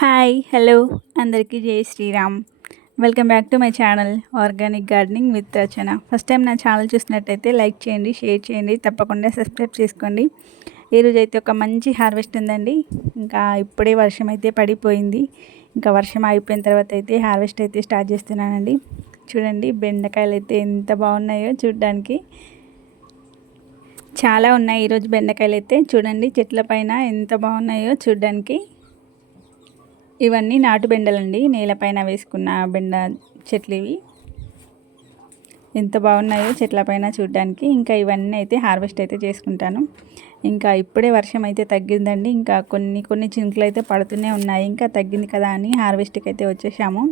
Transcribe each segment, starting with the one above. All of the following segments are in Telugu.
Hi hello. అందరికీ జై Shri Ram. Welcome back to my channel organic gardening with Rachana. First time నా ఛానల్ చూసినట్టయితే లైక్ చేయండి షేర్ చేయండి తప్పకుండా సబ్స్క్రైబ్ చేసుకోండి. ఈరోజు అయితే ఒక మంచి హార్వెస్ట్ ఉందండి. ఇంకా ఇప్పుడే వర్షం అయితే పడిపోయింది. ఇంకా వర్షం అయిపోయిన తర్వాత అయితే హార్వెస్ట్ అయితే స్టార్ట్ చేస్తున్నానండి. చూడండి బెండకాయలు అయితే ఎంత బాగున్నాయో చూడడానికి. చాలా ఉన్నాయి ఈరోజు బెండకాయలు అయితే. చూడండి చెట్ల పైన ఎంత బాగున్నాయో చూడడానికి. ఇవన్నీ నాటు బెండలండి. నేలపైన వేసుకున్న బెండ చెట్లు ఇవి. ఎంత బాగున్నాయో చెట్ల పైన చూడడానికి. ఇంకా ఇవన్నీ అయితే హార్వెస్ట్ అయితే చేసుకుంటాను. ఇంకా ఇప్పుడే వర్షం అయితే తగ్గిందండి. ఇంకా కొన్ని కొన్ని చినుకులు అయితే పడుతూనే ఉన్నాయి. ఇంకా తగ్గింది కదా అని హార్వెస్ట్కి అయితే వచ్చేసాము.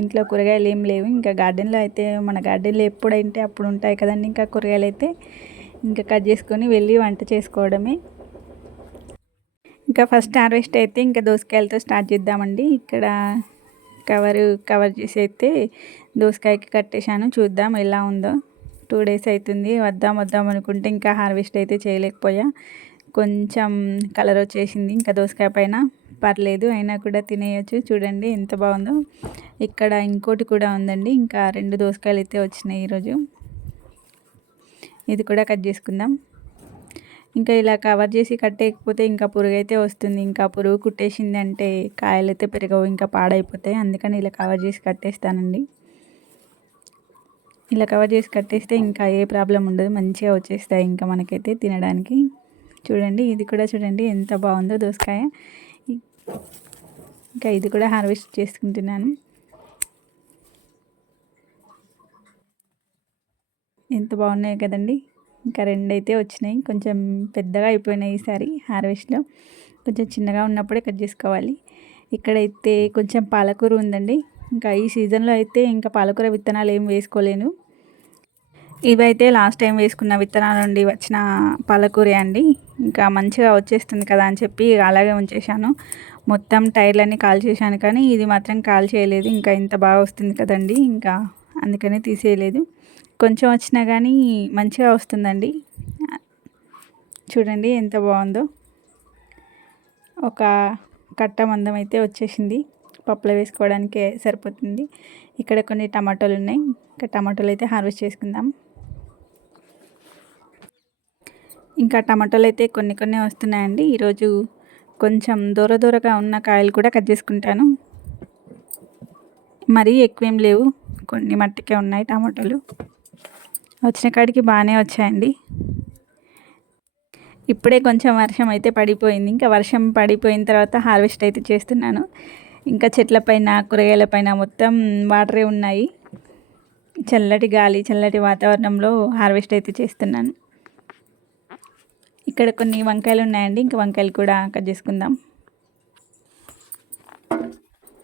ఇంట్లో కూరగాయలు ఏం లేవు. ఇంకా గార్డెన్లో అయితే మన గార్డెన్లో ఎప్పుడైతే అప్పుడు ఉంటాయి కదండి. ఇంకా కూరగాయలు అయితే ఇంకా కట్ చేసుకొని వెళ్ళి వంట చేసుకోవడమే. ఇంకా ఫస్ట్ హార్వెస్ట్ అయితే ఇంకా దోసకాయలతో స్టార్ట్ చేద్దామండి. ఇక్కడ కవర్ కవర్ చేసి అయితే దోసకాయకి కట్టేశాను. చూద్దాం ఎలా ఉందో. టూ డేస్ అవుతుంది వద్దాం వద్దాం అనుకుంటే ఇంకా హార్వెస్ట్ అయితే చేయలేకపోయా. కొంచెం కలర్ వచ్చేసింది. ఇంకా దోసకాయ పైన పర్లేదు. అయినా కూడా తినేయచ్చు. చూడండి ఎంత బాగుందో. ఇక్కడ ఇంకోటి కూడా ఉందండి. ఇంకా రెండు దోసకాయలు అయితే వచ్చినాయి ఈరోజు. ఇది కూడా కట్ చేసుకుందాం. ఇంకా ఇలా కవర్ చేసి కట్టేయకపోతే ఇంకా పురుగు అయితే వస్తుంది. ఇంకా పురుగు కుట్టేసింది అంటే కాయలు అయితే పెరగవు ఇంకా పాడైపోతాయి. అందుకని ఇలా కవర్ చేసి కట్టేస్తానండి. ఇలా కవర్ చేసి కట్టేస్తే ఇంకా ఏ ప్రాబ్లం ఉండదు. మంచిగా వచ్చేస్తాయి ఇంకా మనకైతే తినడానికి. చూడండి ఇది కూడా చూడండి ఎంత బాగుందో దోసకాయ. ఇంకా ఇది కూడా హార్వెస్ట్ చేసుకుంటున్నాను. ఎంత బాగున్నాయి కదండి. ఇంకా రెండు అయితే వచ్చినాయి. కొంచెం పెద్దగా అయిపోయినాయి ఈసారి హార్వెస్ట్లో. కొంచెం చిన్నగా ఉన్నప్పుడే కట్ చేసుకోవాలి. ఇక్కడైతే కొంచెం పాలకూర ఉందండి. ఇంకా ఈ సీజన్లో అయితే ఇంకా పాలకూర విత్తనాలు ఏం వేసుకోలేను. ఇవైతే లాస్ట్ టైం వేసుకున్న విత్తనాల నుండి వచ్చిన పాలకూరే అండి. ఇంకా మంచిగా వచ్చేస్తుంది కదా అని చెప్పి అలాగే ఉంచేశాను. మొత్తం టైర్లన్నీ కాల్ చేశాను కానీ ఇది మాత్రం కాల్ చేయలేదు ఇంకా ఇంత బాగా వస్తుంది కదండి. ఇంకా అందుకనే తీసేయలేదు. కొంచెం వచ్చినా కానీ మంచిగా వస్తుందండి. చూడండి ఎంత బాగుందో. ఒక కట్ట మందం అయితే వచ్చేసింది. పప్పులో వేసుకోవడానికి సరిపోతుంది. ఇక్కడ కొన్ని టమాటోలు ఉన్నాయి. ఇంకా టమాటోలు అయితే హార్వెస్ట్ చేసుకుందాం. ఇంకా టమాటోలు అయితే కొన్ని కొన్ని వస్తున్నాయండి. ఈరోజు కొంచెం దూర దూరగా ఉన్న కాయలు కూడా కట్ చేసుకుంటాను. మరీ ఎక్కువేం లేవు. కొన్ని మట్టికే ఉన్నాయి టమాటోలు. వచ్చిన కాడికి బాగానే వచ్చాయండి. ఇప్పుడే కొంచెం వర్షం అయితే పడిపోయింది. ఇంకా వర్షం పడిపోయిన తర్వాత హార్వెస్ట్ అయితే చేస్తున్నాను. ఇంకా చెట్లపైన కూరగాయలపైన మొత్తం వాటరే ఉన్నాయి. చల్లటి గాలి చల్లటి వాతావరణంలో హార్వెస్ట్ అయితే చేస్తున్నాను. ఇక్కడ కొన్ని వంకాయలు ఉన్నాయండి. ఇంకా వంకాయలు కూడా కట్ చేసుకుందాం.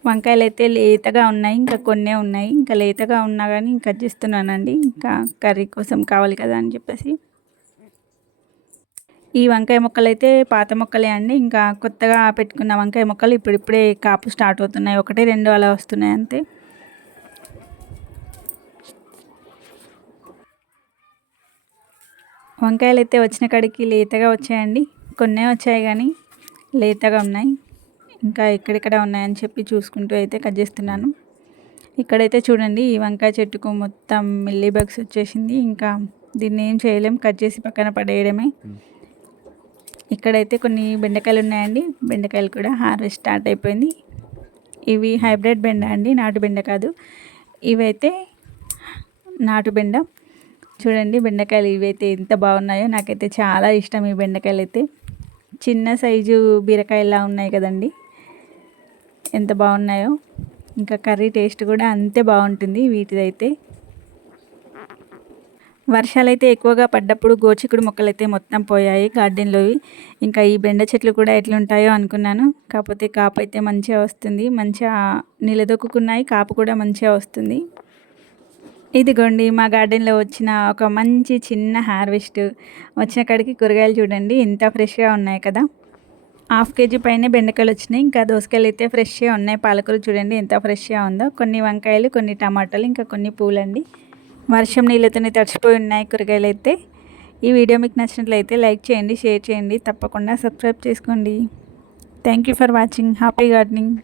వంకాయలు అయితే లేతగా ఉన్నాయి ఇంకా కొన్నే ఉన్నాయి. ఇంకా లేతగా ఉన్నా కానీ ఇంకా చేస్తున్నానండి. ఇంకా కర్రీ కోసం కావాలి కదా అని చెప్పేసి. ఈ వంకాయ మొక్కలు అయితే పాత మొక్కలే అండి. ఇంకా కొత్తగా పెట్టుకున్న వంకాయ మొక్కలు ఇప్పుడిప్పుడే కాపు స్టార్ట్ అవుతున్నాయి. ఒకటి రెండు అలా వస్తున్నాయి అంతే. వంకాయలు అయితే వచ్చిన కాడికి లేతగా వచ్చాయండి. కొన్నే వచ్చాయి కానీ లేతగా ఉన్నాయి. ఇంకా ఎక్కడెక్కడ ఉన్నాయని చెప్పి చూసుకుంటూ అయితే కట్ చేస్తున్నాను. ఇక్కడైతే చూడండి ఈ వంకాయ చెట్టుకు మొత్తం మిల్లీ బగ్స్ వచ్చేసింది. ఇంకా దీన్ని ఏం చేయలేం కట్ చేసి పక్కన పడేయడమే. ఇక్కడైతే కొన్ని బెండకాయలు ఉన్నాయండి. బెండకాయలు కూడా హార్వెస్ట్ స్టార్ట్ అయిపోయింది. ఇవి హైబ్రిడ్ బెండ అండి నాటు బెండ కాదు. ఇవైతే నాటు బెండ. చూడండి బెండకాయలు ఇవైతే ఎంత బాగున్నాయో నాకైతే చాలా ఇష్టం ఈ బెండకాయలు అయితే చిన్న సైజు బీరకాయలా ఉన్నాయి కదండి. ఎంత బాగున్నాయో. ఇంకా కర్రీ టేస్ట్ కూడా అంతే బాగుంటుంది వీటిదైతే. వర్షాలు అయితే ఎక్కువగా పడ్డప్పుడు గోచికుడు మొక్కలు అయితే మొత్తం పోయాయి గార్డెన్లోవి. ఇంకా ఈ బెండ చెట్లు కూడా ఎట్లుంటాయో అనుకున్నాను. కాకపోతే కాపు అయితే మంచిగా వస్తుంది. మంచిగా నిలదొక్కున్నాయి కాపు కూడా మంచిగా వస్తుంది. ఇదిగోండి మా గార్డెన్లో వచ్చిన ఒక మంచి చిన్న హార్వెస్ట్. వచ్చిన కాడికి కూరగాయలు చూడండి. ఎంత ఫ్రెష్గా ఉన్నాయి కదా. హాఫ్ కేజీ పైన బెండకాయలు వచ్చినాయి. ఇంకా దోసకాయలు అయితే ఫ్రెష్గా ఉన్నాయి. పాలకూర చూడండి ఎంత ఫ్రెష్గా ఉందో. కొన్ని వంకాయలు కొన్ని టమాటాలు ఇంకా కొన్ని పూలండి. వర్షం నీళ్ళతోనే తడిచిపోయి ఉన్నాయి కూరగాయలు అయితే. ఈ వీడియో మీకు నచ్చినట్లయితే లైక్ చేయండి షేర్ చేయండి. తప్పకుండా సబ్స్క్రైబ్ చేసుకోండి. Thank you for watching. Happy gardening.